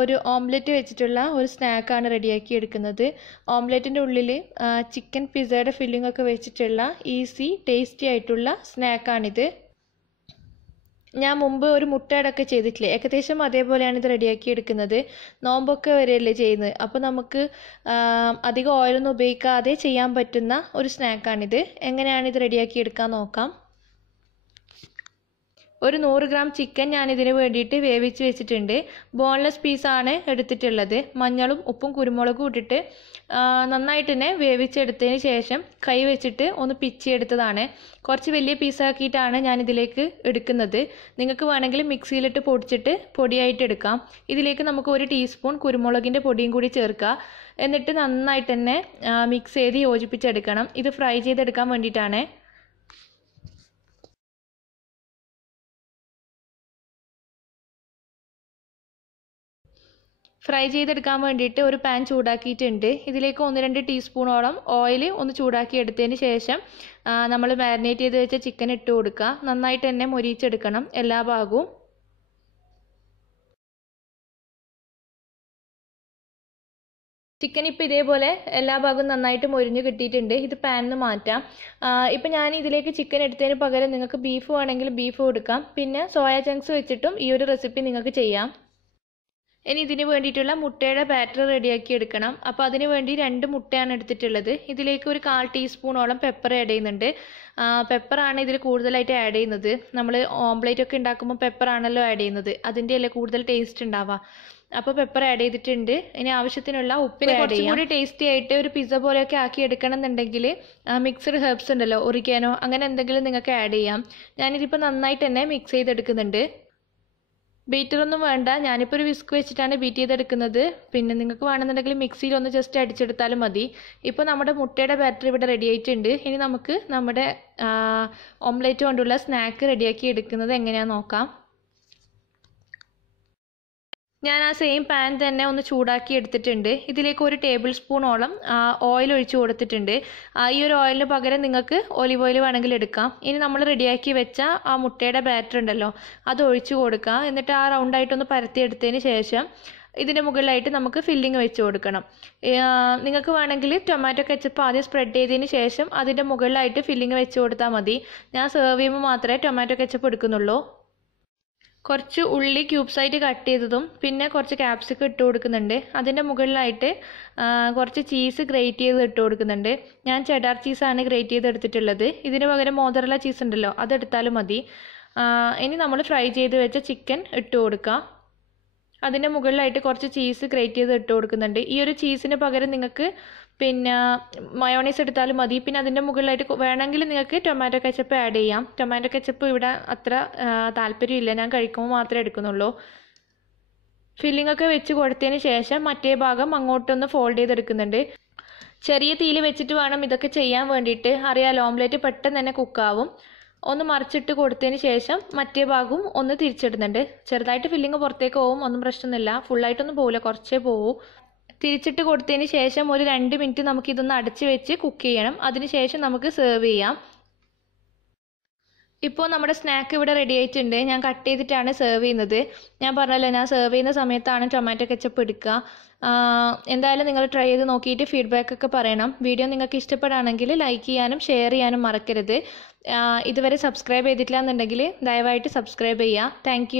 ഒരു ഓംലെറ്റ് വെച്ചിട്ടുള്ള ഒരു സ്നാക്കാണ് റെഡിയാക്കി എടുക്കുന്നത്. ഓംലെറ്റിന്റെ ഉള്ളിൽ ചിക്കൻ പിസയുടെ ഫില്ലിംഗ് ഒക്കെ വെച്ചിട്ടുള്ള ഈസി ടേസ്റ്റി ആയിട്ടുള്ള സ്നാക്കാണിത്. ഞാൻ മുമ്പ് ഒരു മുട്ടയടൊക്കെ ചെയ്തിട്ടില്ലേ? ഏകദേശം അതേപോലെയാണ് ഇത് റെഡിയാക്കി എടുക്കുന്നത്. നോമ്പൊക്കെ വരെയല്ലേ ചെയ്യുന്നത്. അപ്പോൾ നമുക്ക് അധികം ഓയിലൊന്നും ഉപയോഗിക്കാതെ ചെയ്യാൻ പറ്റുന്ന ഒരു സ്നാക്കാണിത്. എങ്ങനെയാണ് ഇത് റെഡിയാക്കി എടുക്കാൻ നോക്കാം. ഒരു നൂറ് ഗ്രാം ചിക്കൻ ഞാൻ ഇതിന് വേണ്ടിയിട്ട് വേവിച്ച് വെച്ചിട്ടുണ്ട്. ബോൺലെസ് പീസാണ് എടുത്തിട്ടുള്ളത്. മഞ്ഞളും ഉപ്പും കുരുമുളകും ഇട്ടിട്ട് നന്നായിട്ട് തന്നെ വേവിച്ചെടുത്തതിന് ശേഷം കൈ വെച്ചിട്ട് ഒന്ന് പിച്ചിയെടുത്തതാണ്. കുറച്ച് വലിയ പീസാക്കിയിട്ടാണ് ഞാൻ ഇതിലേക്ക് എടുക്കുന്നത്. നിങ്ങൾക്ക് വേണമെങ്കിൽ മിക്സിയിലിട്ട് പൊടിച്ചിട്ട് പൊടിയായിട്ട് എടുക്കാം. ഇതിലേക്ക് നമുക്ക് ഒരു ടീസ്പൂൺ കുരുമുളകിന്റെ പൊടിയും കൂടി ചേർക്കുക. എന്നിട്ട് നന്നായിട്ട് തന്നെ മിക്സ് ചെയ്ത് യോജിപ്പിച്ചെടുക്കണം. ഇത് ഫ്രൈ ചെയ്തെടുക്കാൻ വേണ്ടിയിട്ടാണ്. ഫ്രൈ ചെയ്തെടുക്കാൻ വേണ്ടിയിട്ട് ഒരു പാൻ ചൂടാക്കിയിട്ടുണ്ട്. ഇതിലേക്ക് ഒന്ന് രണ്ട് ടീസ്പൂണോളം ഓയിൽ ഒന്ന് ചൂടാക്കി എടുത്തതിന് ശേഷം നമ്മൾ മാരിനേറ്റ് ചെയ്ത് വെച്ച ചിക്കൻ ഇട്ട് കൊടുക്കുക. നന്നായിട്ട് തന്നെ മൊരിയിച്ചെടുക്കണം എല്ലാ ഭാഗവും. ചിക്കൻ ഇപ്പോൾ ഇതേപോലെ എല്ലാ ഭാഗവും നന്നായിട്ട് മൊരിഞ്ഞ് കിട്ടിയിട്ടുണ്ട്. ഇത് പാനിൽ നിന്ന് മാറ്റാം. ഇപ്പം ഞാൻ ഇതിലേക്ക് ചിക്കൻ എടുത്തതിന് പകരം നിങ്ങൾക്ക് ബീഫ് വേണമെങ്കിൽ ബീഫ് കൊടുക്കാം. പിന്നെ സോയാ ചങ്ക്സ് വെച്ചിട്ടും ഈ ഒരു റെസിപ്പി നിങ്ങൾക്ക് ചെയ്യാം. ഇനി ഇതിന് വേണ്ടിയിട്ടുള്ള മുട്ടയുടെ ബാറ്റർ റെഡിയാക്കി എടുക്കണം. അപ്പോൾ അതിന് വേണ്ടി രണ്ട് മുട്ടയാണ് എടുത്തിട്ടുള്ളത്. ഇതിലേക്ക് ഒരു കാൽ ടീസ്പൂണോളം പെപ്പർ ആഡ് ചെയ്യുന്നുണ്ട്. പെപ്പറാണ് ഇതിൽ കൂടുതലായിട്ട് ആഡ് ചെയ്യുന്നത്. നമ്മൾ ഓംപ്ലേറ്റ് ഒക്കെ ഉണ്ടാക്കുമ്പോൾ പെപ്പറാണല്ലോ ആഡ് ചെയ്യുന്നത്. അതിന്റെ അല്ലേ കൂടുതൽ ടേസ്റ്റ് ഉണ്ടാവുക. അപ്പോൾ പെപ്പർ ആഡ് ചെയ്തിട്ടുണ്ട്. ഇനി ആവശ്യത്തിനുള്ള ഉപ്പിന് കുറച്ചും കൂടി ടേസ്റ്റി ആയിട്ട് ഒരു പിസ്സ പോലെയൊക്കെ ആക്കി എടുക്കണം എന്നുണ്ടെങ്കിൽ മിക്സഡ് ഹെർബ്സ് ഉണ്ടല്ലോ ഒറിക്കാനോ അങ്ങനെ എന്തെങ്കിലും നിങ്ങൾക്ക് ആഡ് ചെയ്യാം. ഞാനിതിപ്പോൾ നന്നായിട്ട് തന്നെ മിക്സ് ചെയ്തെടുക്കുന്നുണ്ട്. ബീറ്ററൊന്നും വേണ്ട. ഞാനിപ്പോൾ ഒരു വിസ്ക് വെച്ചിട്ടാണ് ബീറ്റ് ചെയ്തെടുക്കുന്നത്. പിന്നെ നിങ്ങൾക്ക് വേണമെന്നുണ്ടെങ്കിൽ മിക്സിയിൽ ഒന്ന് ജസ്റ്റ് അടിച്ചെടുത്താലും മതി. ഇപ്പോൾ നമ്മുടെ മുട്ടയുടെ ബാറ്റർ ഇവിടെ റെഡി ആയിട്ടുണ്ട്. ഇനി നമുക്ക് നമ്മുടെ ഓംലേറ്റ് കൊണ്ടുള്ള സ്നാക്ക് റെഡിയാക്കി എടുക്കുന്നത് എങ്ങനെയാണെന്ന് നോക്കാം. ഞാൻ ആ സെയിം പാൻ തന്നെ ഒന്ന് ചൂടാക്കി എടുത്തിട്ടുണ്ട്. ഇതിലേക്ക് ഒരു ടേബിൾ സ്പൂണോളം ഓയിൽ ഒഴിച്ചു കൊടുത്തിട്ടുണ്ട്. ഈ ഒരു ഓയിലിന് പകരം നിങ്ങൾക്ക് ഒലിവ് ഓയിൽ വേണമെങ്കിൽ എടുക്കാം. ഇനി നമ്മൾ റെഡിയാക്കി വെച്ച ആ മുട്ടയുടെ ബാറ്റർ ഉണ്ടല്ലോ അത് ഒഴിച്ച് കൊടുക്കുക എന്നിട്ട് ആ റൗണ്ടായിട്ടൊന്ന് പരത്തിയെടുത്തതിന് ശേഷം ഇതിന്റെ മുകളിലായിട്ട് നമുക്ക് ഫില്ലിങ് വെച്ച് കൊടുക്കണം. നിങ്ങൾക്ക് വേണമെങ്കിൽ ടൊമാറ്റോ കെച്ചപ്പ് ആദ്യം സ്പ്രെഡ് ചെയ്തതിന് ശേഷം അതിന്റെ മുകളിലായിട്ട് ഫില്ലിങ് വെച്ച് കൊടുത്താൽ മതി. ഞാൻ സെർവ് ചെയ്യുമ്പോൾ മാത്രമേ ടൊമാറ്റോ കെച്ചപ്പ് എടുക്കുന്നുള്ളൂ. കുറച്ച് ഉള്ളി ക്യൂബ്സ് ആയിട്ട് കട്ട് ചെയ്തതും പിന്നെ കുറച്ച് ക്യാപ്സിക്കം ഇട്ട് കൊടുക്കുന്നുണ്ട്. അതിന്റെ മുകളിലായിട്ട് കുറച്ച് ചീസ് ഗ്രേറ്റ് ചെയ്ത് ഇട്ട് കൊടുക്കുന്നുണ്ട്. ഞാൻ ചെഡാർ ചീസാണ് ഗ്രേറ്റ് ചെയ്ത് എടുത്തിട്ടുള്ളത്. ഇതിന് പകരം മോദറല ചീസ് ഉണ്ടല്ലോ അതെടുത്താലും മതി. ഇനി നമ്മൾ ഫ്രൈ ചെയ്ത് വെച്ച ചിക്കൻ ഇട്ട് കൊടുക്കുക അതിന്റെ മുകളിലായിട്ട് കുറച്ച് ചീസ് ഗ്രേറ്റ് ചെയ്ത് ഇട്ട് കൊടുക്കുന്നുണ്ട്. ഈ ഒരു ചീസിന് പകരം നിങ്ങൾക്ക് പിന്നെ മയോണൈസ് എടുത്താലും മതി. പിന്നെ അതിന്റെ മുകളിലായിട്ട് വേണമെങ്കിൽ നിങ്ങൾക്ക് ടൊമാറ്റോ കെച്ചപ്പ് ആഡ് ചെയ്യാം. ടൊമാറ്റോ കെച്ചപ്പ് ഇവിടെ അത്ര താല്പര്യമില്ല. ഞാൻ കഴിക്കുമ്പോൾ മാത്രമേ എടുക്കുന്നുള്ളൂ. ഫില്ലിംഗ് ഒക്കെ വെച്ച് കൊടുത്തതിന് ശേഷം മറ്റേ ഭാഗം അങ്ങോട്ടൊന്ന് ഫോൾഡ് ചെയ്തെടുക്കുന്നുണ്ട്. ചെറിയ തീയിൽ വെച്ചിട്ട് വേണം ഇതൊക്കെ ചെയ്യാൻ വേണ്ടിയിട്ട്. അറിയാലോ ഓംലേറ്റ് പെട്ടെന്ന് തന്നെ കുക്കാവും. ഒന്ന് മറിച്ചിട്ട് കൊടുത്തതിന് ശേഷം മറ്റേ ഭാഗവും ഒന്ന് തിരിച്ചിടുന്നുണ്ട്. ചെറുതായിട്ട് ഫില്ലിങ് പുറത്തേക്ക് പോവും. ഒന്നും പ്രശ്നമൊന്നുമില്ല. ഫുള്ളായിട്ടൊന്നും പോവില്ല കുറച്ചേ പോവൂ. തിരിച്ചിട്ട് കൊടുത്തതിന് ശേഷം ഒരു രണ്ട് മിനിറ്റ് നമുക്ക് ഇതൊന്ന് അടച്ച് വെച്ച് കുക്ക് ചെയ്യണം. അതിനുശേഷം നമുക്ക് സെർവ് ചെയ്യാം. ഇപ്പോൾ നമ്മുടെ സ്നാക്ക് ഇവിടെ റെഡി ആയിട്ടുണ്ട്. ഞാൻ കട്ട് ചെയ്തിട്ടാണ് സെർവ് ചെയ്യുന്നത്. ഞാൻ പറഞ്ഞല്ലോ ഞാൻ സെർവ് ചെയ്യുന്ന സമയത്താണ് ടൊമാറ്റോ കെച്ചപ്പ് എടുക്കുക. എന്തായാലും നിങ്ങൾ ട്രൈ ചെയ്ത് നോക്കിയിട്ട് ഫീഡ്ബാക്ക് ഒക്കെ പറയണം. വീഡിയോ നിങ്ങൾക്ക് ഇഷ്ടപ്പെടുകയാണെങ്കിൽ ലൈക്ക് ചെയ്യാനും ഷെയർ ചെയ്യാനും മറക്കരുത്. ഇതുവരെ സബ്സ്ക്രൈബ് ചെയ്തിട്ടില്ല എന്നുണ്ടെങ്കിൽ ദയവായിട്ട് സബ്സ്ക്രൈബ് ചെയ്യുക. താങ്ക്